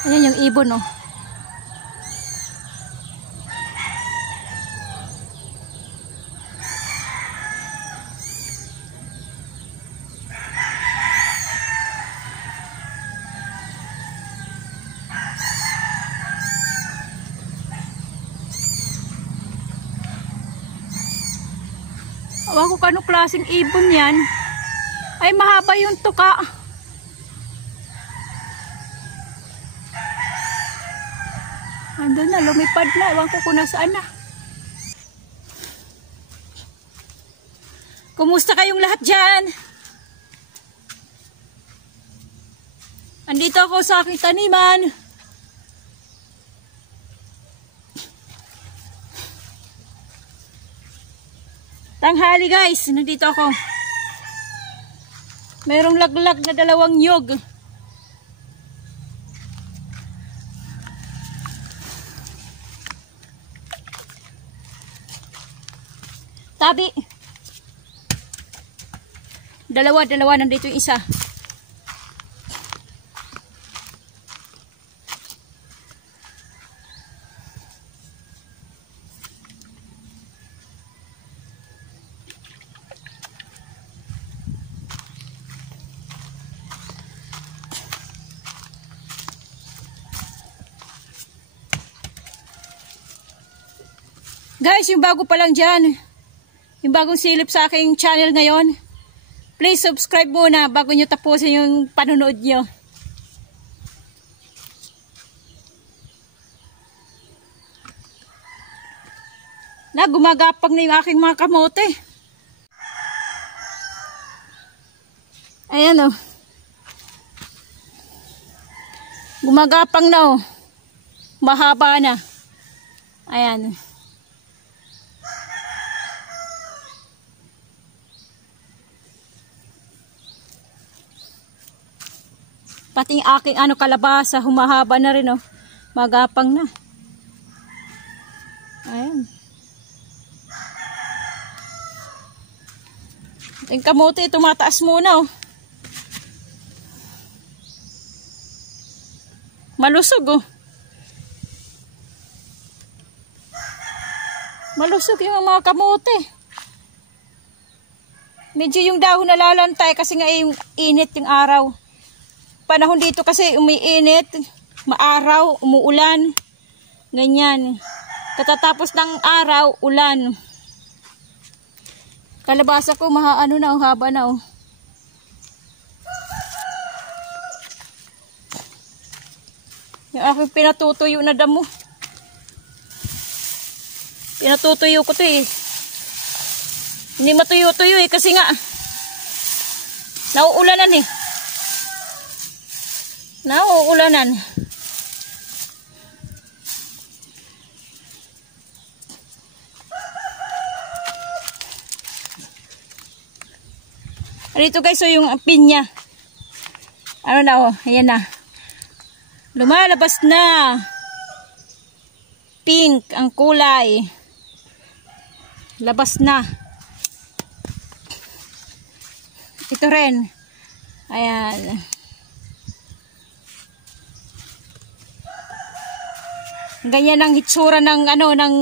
Ayan yung ibon, oh. Awa ko kano klaseng ibon yan. Ay, mahaba yung tuka. Andun na, lumipad na. Ewan ko kung nasaan na. Kumusta kayong lahat dyan? Andito ako sa aking taniman. Tanghali guys, nandito ako. Mayroong laglag na 2 nyog. Tabi. Dalawa nandito yung isa. Guys, yung bago pa lang dyan, yung bagong silip sa aking channel ngayon, please subscribe muna bago nyo tapusin yung panonood nyo. Na, gumagapag na yung aking mga kamote. Ayan o. Gumagapang na o. Mahaba na. Ayan. Pati yung aking kalabasa, humahaba na rin, oh. Magapang na. Ayan. Yung kamote, tumataas muna, oh. Malusog, oh. Malusog yung mga kamote. Medyo yung dahon nalalantay kasi nga yung init yung araw. Panahon dito kasi umiinit, maaraw, umuulan, ganyan. Katatapos ng araw, ulan. Kalabasa ko, na, haba na, oh. Yung aking pinatutuyo na damo. Pinatutuyo ko to eh. Hindi matuyo-tuyo eh, kasi nga, nauulanan eh. Nauulanan. Dito guys, so yung pinya. Ano na, oh, ayan na. Lumalabas na. Pink ang kulay. Labas na. Ito rin. Ayan. Ganyan ang hitsura ng ng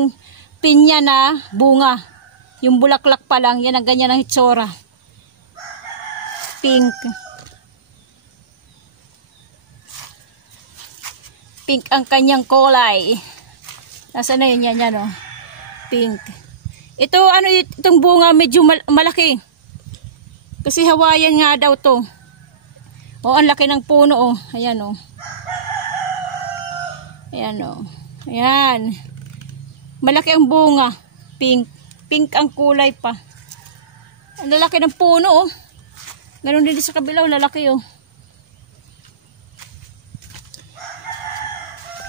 pinya na bunga. Yung bulaklak pa lang, yan ang ganyan ang hitsura. Pink. Pink ang kanyang kulay. Nasaan na yun yan, oh. Pink. Ito, itong bunga medyo malaki. Kasi Hawaiian nga daw to. Oh, ang laki ng puno, oh. Ayan, oh. Ayan, oh. Ayan. Malaki ang bunga. Pink. Pink ang kulay pa. Ang lalaki ng puno, oh. Ganon din sa kabilaw, lalaki, oh.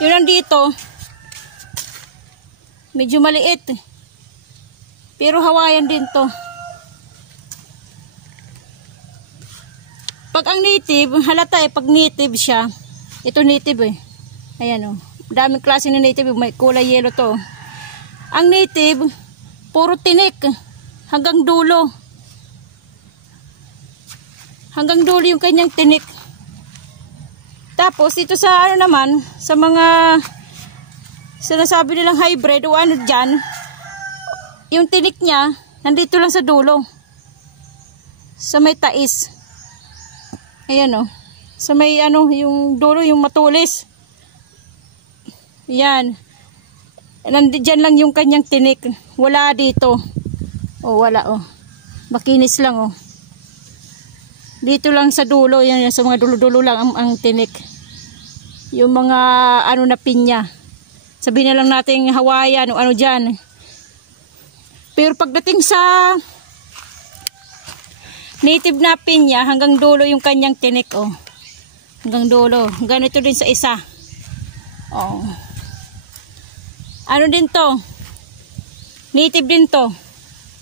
Yun lang dito. Medyo maliit. Pero Hawaiian din to. Pag ang native, halata eh, pag native siya. Ito native eh. Ayan, oh. Daming klase ng native, may kulay yellow to. Ang native, puro tinik hanggang dulo. Hanggang dulo yung kanyang tinik. Tapos dito sa ano naman, sa mga sinasabi nilang hybrid o ano dyan, yung tinik niya, nandito lang sa dulo. Sa may tais. Ayan o. Sa may ano, yung dulo, yung matulis. Yan. Nandiyan lang yung kanyang tinik. Wala dito. O wala o. Makinis lang o. Dito lang sa dulo, yan, sa mga dulo-dulo lang ang tinik. Yung mga ano na pinya. Sabihin na lang natin Hawaiian o ano dyan. Pero pagdating sa native na pinya, hanggang dulo yung kanyang tinik oh. Hanggang dulo. Ganito din sa isa. Oh. Ano din to? Native din to.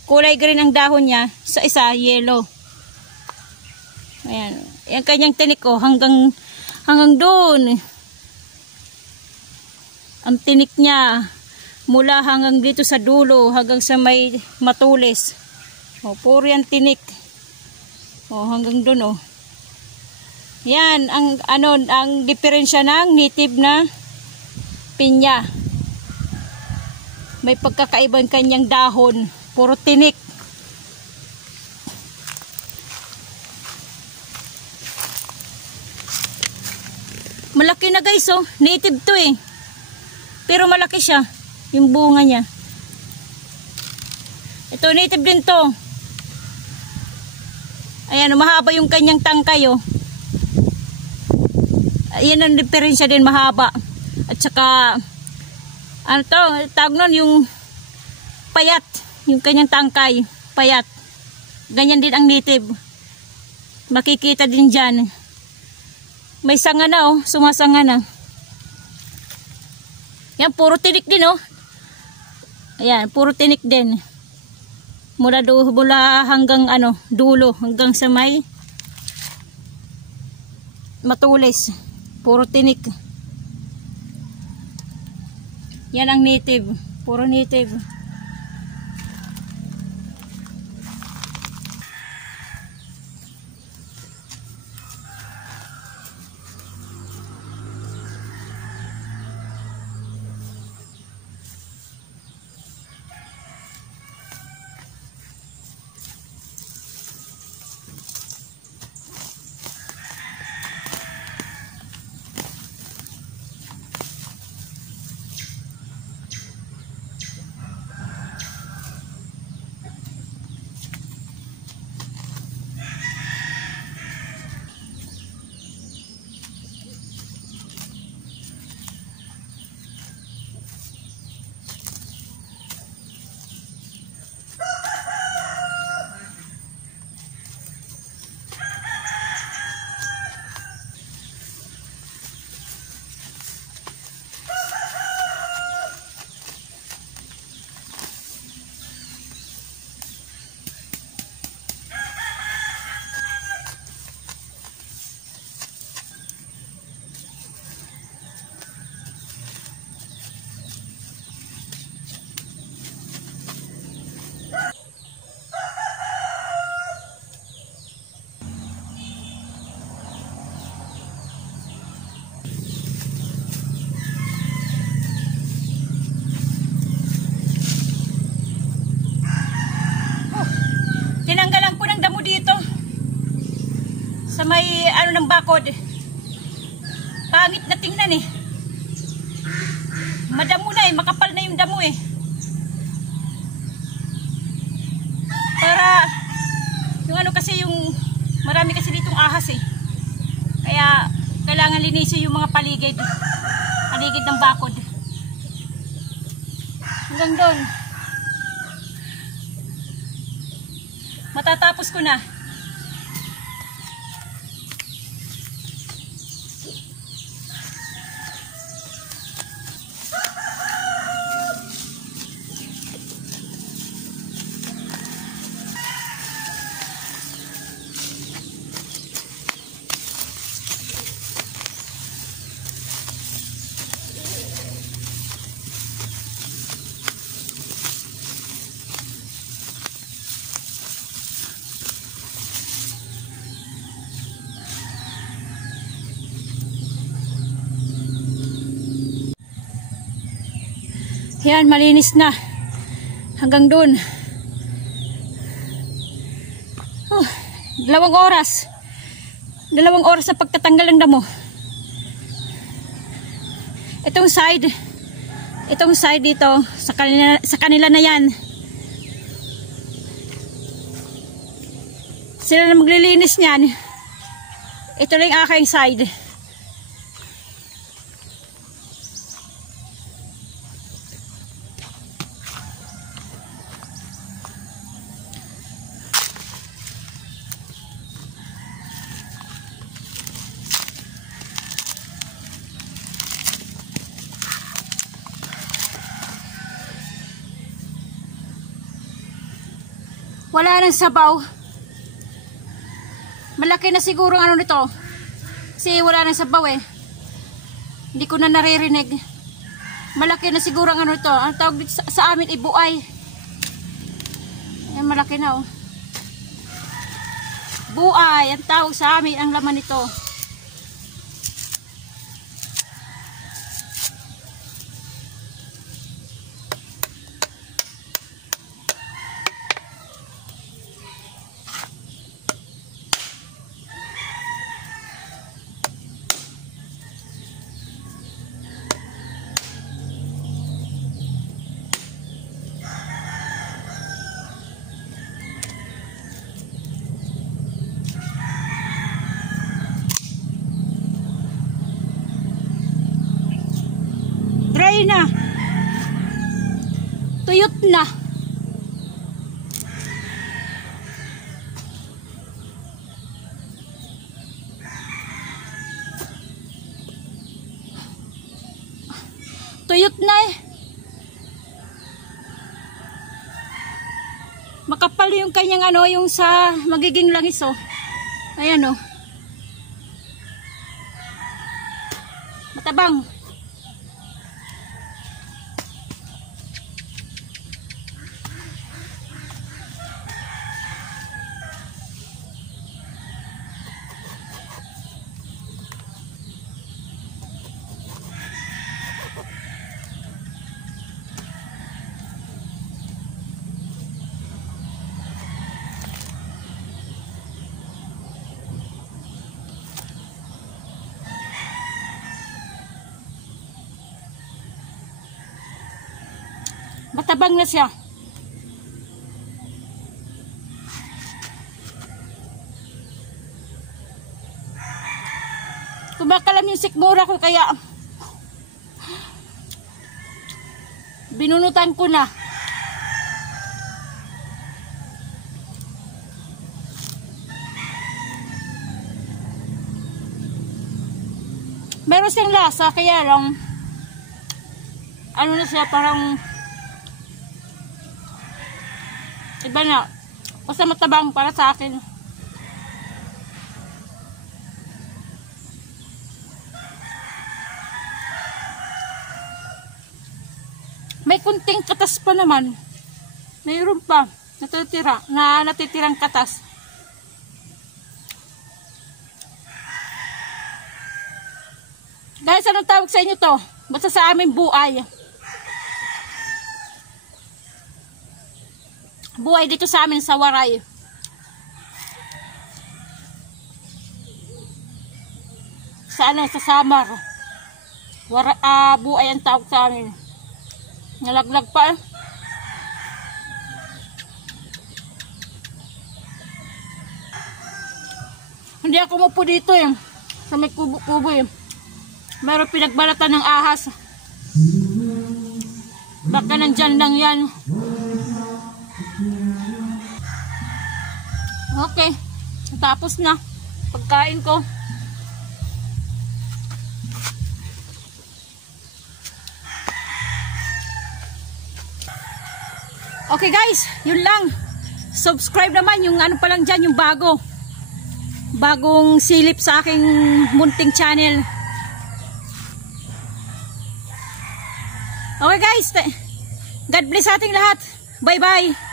Kulay green ang dahon niya. Sa isa, yellow. Ayan. Yung kanyang tinik ko hanggang doon. Ang tinik niya mula hanggang dito sa dulo hanggang sa may matulis. O, puro yan tinik. O, hanggang doon o. Yan ang ano ang diferensya ng native na pinya. May pagkakaibang kanyang dahon, puro tinik. Malaki na guys oh, native to eh. Pero malaki siya, yung bunga niya. Ito native din to. Ayan, mahaba yung kanyang tangkay oh. Ayan ang diferensya din, mahaba. At saka, ano to, tawag nun yung payat. Yung kanyang tangkay, payat. Ganyan din ang native. Makikita din dyan. May sanga na oh, sumasanga na. Yan, puro tinik din oh. Ayan, puro tinik din. Mula hanggang ano, dulo, hanggang sa may matulis. Puro tinik. Yan ang native. Puro native. Tinanggalan ko ng damo dito. Sa may ano ng bakod. Pangit na tingnan eh. Madamo na eh, makapal na yung damo eh. Para yung ano kasi yung marami kasi ditong ahas eh. Kaya kailangan linisin yung mga paligid. Paligid ng bakod. Hanggang doon. Matatapos ko na. Yan, malinis na. Hanggang dun. 2 oras. 2 oras na pagtatanggal ng damo. Itong side dito, sa kanila na yan. Sila na maglilinis niyan. Ito lang yung aking side. Wala nang sabaw. Malaki na siguro ang ano nito. Kasi wala nang sabaw eh. Hindi ko na naririnig. Malaki na siguro ang ano nito. Ang tawag dito sa amin ibuay. Ayan, malaki na oh. Buay. Ang tawag sa amin ang laman nito. Dry na. Tuyot na. Tuyot na eh. Makapal yung kanyang ano, yung sa magiging langis oh. Ayan oh. Matabang. Matabang na siya. Kumakalam yung sikmura ko kaya binunutan ko na. Meron siyang lasa kaya lang ano na siya, parang iba na. Basta matabang para sa akin. May kunting katas pa naman. Mayroon pa. Natitirang katas. Guys, anong tawag sa inyo to? Basta sa amin buay. Buhay dito sa amin sa Waray. Sa ano, sa Samar. Buhay ang tawag sa amin. Nalaglag pa eh. Hindi ako mupo dito eh. Sa may kubo-kubo eh. Mayroon pinagbalatan ng ahas. Baka nandyan lang yan. Okay, tapos na pagkain ko. Okay guys, yun lang. Subscribe naman yung ano pa lang dyan, yung bagong silip sa aking munting channel. Okay guys, God bless ating lahat. Bye bye.